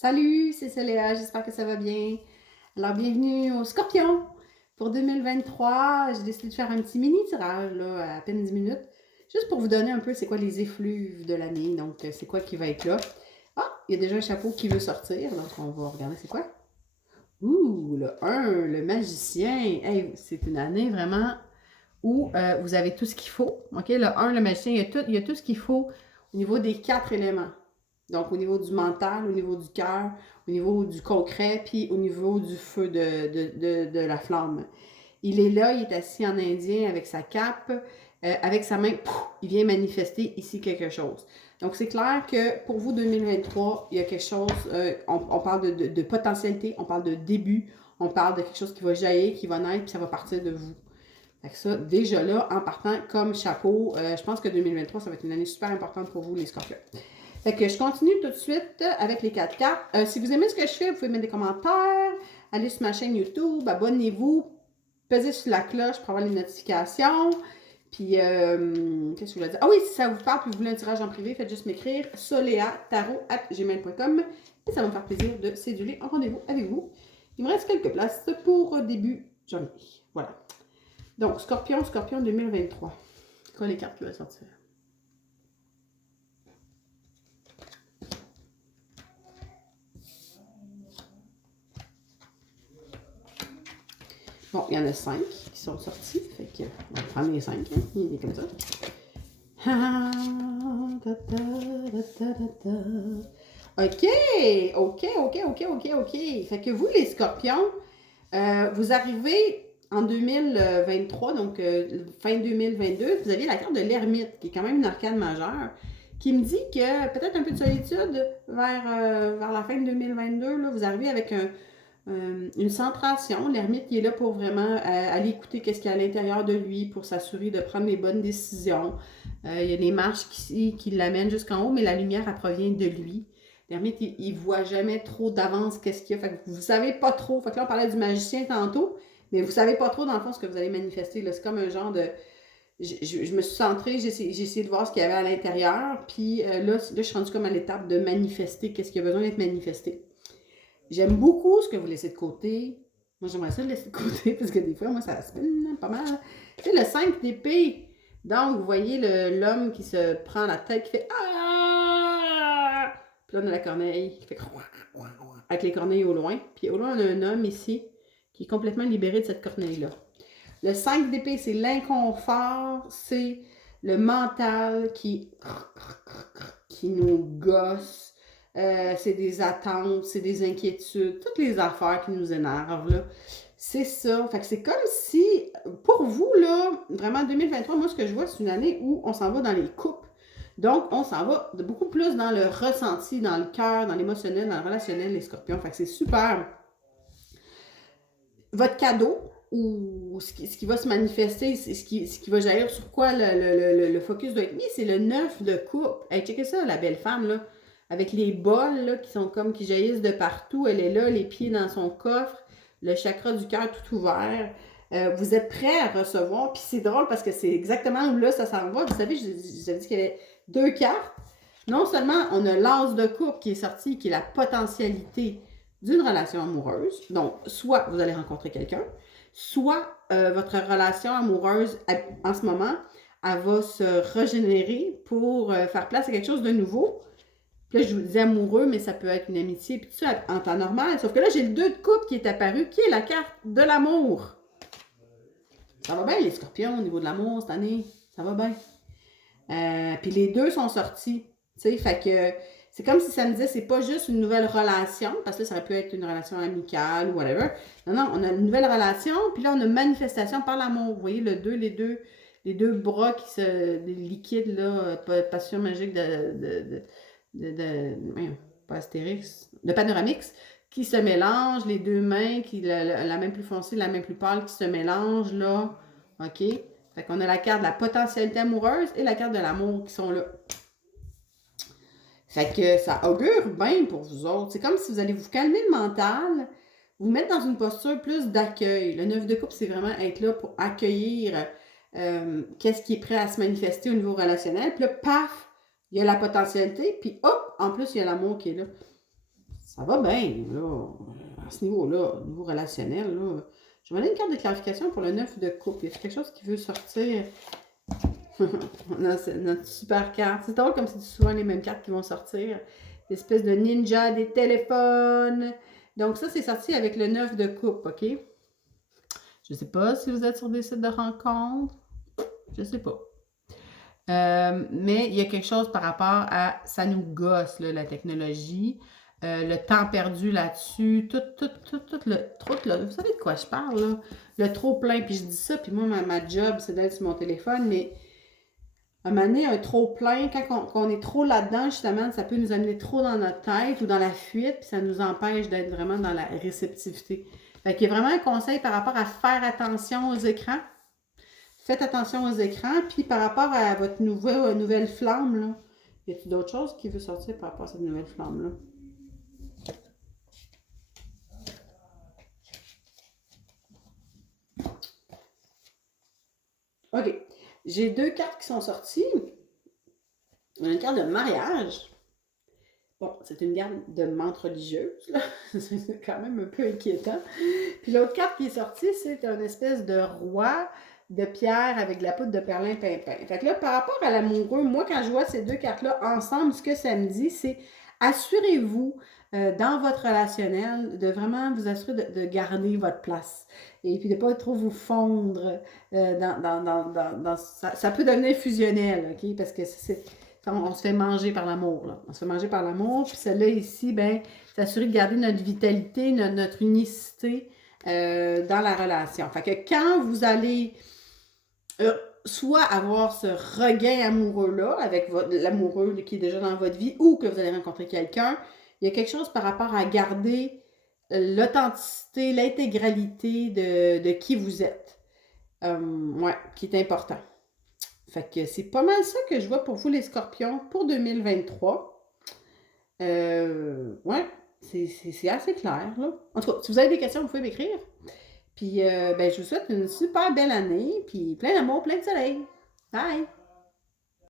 Salut, c'est Céléa, j'espère que ça va bien. Alors, bienvenue au Scorpion pour 2023. J'ai décidé de faire un petit mini tirage, là, à peine 10 minutes, juste pour vous donner un peu c'est quoi les effluves de l'année. Donc, c'est quoi qui va être là. Ah, il y a déjà un chapeau qui veut sortir, donc on va regarder c'est quoi. Ouh, le 1, le magicien. Hey, c'est une année vraiment où vous avez tout ce qu'il faut. OK, le 1, le magicien, il y a tout ce qu'il faut au niveau des 4 éléments. Donc, au niveau du mental, au niveau du cœur, au niveau du concret, puis au niveau du feu de la flamme. Il est là, il est assis en indien avec sa cape, avec sa main, pouf, il vient manifester ici quelque chose. Donc, c'est clair que pour vous, 2023, il y a quelque chose, on parle de potentialité, on parle de début, on parle de quelque chose qui va jaillir, qui va naître, puis ça va partir de vous. Fait que ça, déjà là, en partant comme chapeau, je pense que 2023, ça va être une année super importante pour vous, les scorpions. Fait que je continue tout de suite avec les 4 cartes. Si vous aimez ce que je fais, vous pouvez mettre des commentaires, aller sur ma chaîne YouTube, abonnez-vous, pesez sur la cloche pour avoir les notifications. Puis, qu'est-ce que je voulais dire? Ah oui, si ça vous parle et vous voulez un tirage en privé, faites juste m'écrire soleataro@gmail.com et ça va me faire plaisir de céduler un rendez-vous avec vous. Il me reste quelques places pour début janvier. Voilà. Donc, Scorpion, Scorpion 2023. C'est quoi les cartes qui vont sortir? Bon, il y en a 5 qui sont sortis. Fait que, on va prendre les 5. Hein. Il est comme ça. OK. Fait que vous, les scorpions, vous arrivez en 2023, donc fin 2022, vous aviez la carte de l'ermite, qui est quand même une arcane majeure, qui me dit que peut-être un peu de solitude vers la fin de 2022, là, vous arrivez avec une centration. L'ermite qui est là pour vraiment aller écouter qu'est-ce qu'il y a à l'intérieur de lui pour s'assurer de prendre les bonnes décisions. Il y a des marches qui l'amènent jusqu'en haut, mais la lumière, elle provient de lui. L'ermite, il voit jamais trop d'avance qu'est-ce qu'il y a. Fait que vous savez pas trop. Fait que là, on parlait du magicien tantôt, mais vous savez pas trop, dans le fond, ce que vous allez manifester. C'est comme un genre de... Je me suis centrée, j'ai essayé de voir ce qu'il y avait à l'intérieur, puis là, je suis rendue comme à l'étape de manifester qu'est-ce qui a besoin d'être manifesté. J'aime beaucoup ce que vous laissez de côté. Moi, j'aimerais ça le laisser de côté parce que des fois, moi, ça spinne pas mal. Tu sais, le 5 d'épée. Donc, vous voyez l'homme qui se prend la tête, qui fait Ah! Puis là, on a la corneille qui fait avec les corneilles au loin. Puis au loin, on a un homme ici qui est complètement libéré de cette corneille-là. Le 5 d'épée, c'est l'inconfort, c'est le mental qui nous gosse. C'est des attentes, c'est des inquiétudes, toutes les affaires qui nous énervent, là. C'est ça. Fait que c'est comme si, pour vous, là, vraiment 2023, moi, ce que je vois, c'est une année où on s'en va dans les coupes. Donc, on s'en va beaucoup plus dans le ressenti, dans le cœur, dans l'émotionnel, dans le relationnel, les scorpions. Fait que c'est super. Votre cadeau, ou ce qui va se manifester, ce qui va jaillir sur quoi le focus doit être mis, c'est le 9 de coupe. Hey, checkez ça, la belle femme, là, avec les bols, là, qui sont comme, qui jaillissent de partout. Elle est là, les pieds dans son coffre, le chakra du cœur tout ouvert. Vous êtes prêt à recevoir, puis c'est drôle parce que c'est exactement où là, ça s'en va. Vous savez, j'avais dit qu'il y avait 2 cartes. Non seulement on a l'as de coupe qui est sorti, qui est la potentialité d'une relation amoureuse. Donc, soit vous allez rencontrer quelqu'un, soit votre relation amoureuse, en ce moment, elle va se régénérer pour faire place à quelque chose de nouveau. Puis là, je vous dis amoureux, mais ça peut être une amitié, puis tout ça en temps normal. Sauf que là, j'ai le 2 de coupe qui est apparu, qui est la carte de l'amour. Ça va bien, les scorpions, au niveau de l'amour, cette année? Ça va bien. Puis les 2 sont sortis. Tu sais, fait que c'est comme si ça me disait, c'est pas juste une nouvelle relation, parce que là, ça aurait pu être une relation amicale ou whatever. Non, on a une nouvelle relation, puis là, on a une manifestation par l'amour. Vous voyez, les deux bras qui se. Des liquides, là, passion magique pas Astérix, de Panoramix, qui se mélangent, les 2 mains, la main plus foncée, la main plus pâle qui se mélangent, là. OK? Fait qu'on a la carte de la potentialité amoureuse et la carte de l'amour qui sont là. Fait que ça augure bien pour vous autres. C'est comme si vous allez vous calmer le mental, vous mettre dans une posture plus d'accueil. Le 9 de coupe, c'est vraiment être là pour accueillir qu'est-ce qui est prêt à se manifester au niveau relationnel. Puis là, paf, il y a la potentialité. Puis hop, en plus, il y a l'amour qui est là. ça va bien, là, à ce niveau-là, au niveau relationnel, là. Je vais donner une carte de clarification pour le 9 de coupe. Y a quelque chose qui veut sortir? On a notre super carte. C'est drôle comme c'est souvent les mêmes cartes qui vont sortir. L'espèce de ninja des téléphones. Donc ça, c'est sorti avec le 9 de coupe, OK? Je sais pas si vous êtes sur des sites de rencontres. Je sais pas. Mais il y a quelque chose par rapport à... Ça nous gosse, là, la technologie. Le temps perdu là-dessus. Tout le... Vous savez de quoi je parle, là? Le trop plein. Puis je dis ça, puis moi, ma job, c'est d'être sur mon téléphone, mais... À un moment donné, un trop plein, quand on est trop là-dedans, justement, ça peut nous amener trop dans notre tête ou dans la fuite, puis ça nous empêche d'être vraiment dans la réceptivité. Fait qu'il y a vraiment un conseil par rapport à faire attention aux écrans. Faites attention aux écrans, puis par rapport à votre nouvelle flamme, là, y a-t-il d'autres choses qui veut sortir par rapport à cette nouvelle flamme-là? OK. J'ai deux cartes qui sont sorties. Une carte de mariage. Bon, c'est une carte de menthe religieuse, là. C'est quand même un peu inquiétant. Puis l'autre carte qui est sortie, c'est une espèce de roi de pierre avec de la poudre de perlimpinpin. Fait que là, par rapport à l'amoureux, moi, quand je vois ces deux cartes-là ensemble, ce que ça me dit, c'est assurez-vous dans votre relationnel de vraiment vous assurer de garder votre place. Et puis de ne pas trop vous fondre dans ça peut devenir fusionnel, OK? Parce que on se fait manger par l'amour, là. On se fait manger par l'amour, puis celle-là ici, ben, s'assurer de garder notre vitalité, notre unicité dans la relation. Fait que quand vous allez soit avoir ce regain amoureux-là avec l'amoureux qui est déjà dans votre vie ou que vous allez rencontrer quelqu'un, il y a quelque chose par rapport à garder l'authenticité, l'intégralité de qui vous êtes. Ouais, qui est important. Fait que c'est pas mal ça que je vois pour vous les scorpions pour 2023. Ouais, c'est assez clair, là. En tout cas, si vous avez des questions, vous pouvez m'écrire. Puis, ben, je vous souhaite une super belle année, puis plein d'amour, plein de soleil. Bye!